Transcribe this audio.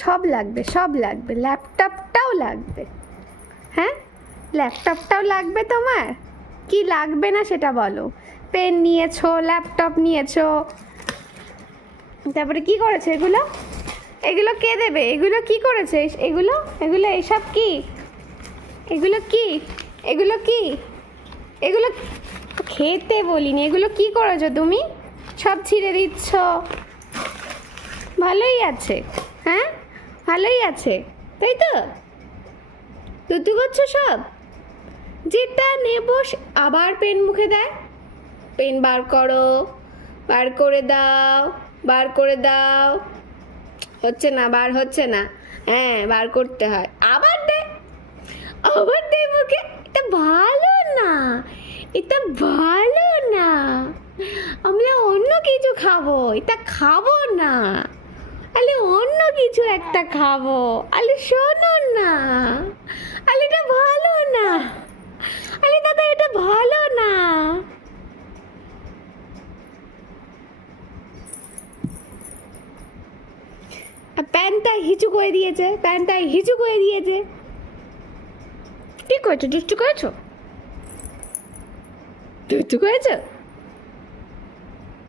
সব লাগবে, সব লাগবে, ল্যাপটপটাও লাগবে। হ্যাঁ, ল্যাপটপটাও লাগবে তোমার? কি লাগবে না সেটা বলো। পেন নিয়েছো, ল্যাপটপ নিয়েছো, তারপরে কি করেছে এগুলো? এগুলো কে দেবে? এগুলো কি করেছে? এগুলো এগুলো এসব কি? এগুলো কি? এগুলো কি? এগুলো খেতে বলিনি, এগুলো কি করেছো তুমি? সব ছিঁড়ে দিচ্ছ। ভালোই আছে, হ্যাঁ ভালোই আছে, তাই তো? তুতু করছো সব? যেটা নেবো আবার পেন মুখে দেয়। পেন বার করো, বার করে দাও, বার করে দাও। হচ্ছে না, বার হচ্ছে না। হ্যাঁ, বার করতে হয়। আবার দে, আবার দে মুখে। এটা ভালো না, এটা ভালো না। আমরা অন্য কিছু খাবো, এটা খাবো না। আলে অন্য কিছু একটা খাবো। আলে শোনো না, আলে এটা ভালো না। আলে দাদা এটা ভালো না। প্যান্টটা হিচু করে দিয়েছে, প্যান্টটা হিচু করে দিয়েছে। কি করেছো? দুষ্টু করেছো? দুষ্টু করেছো?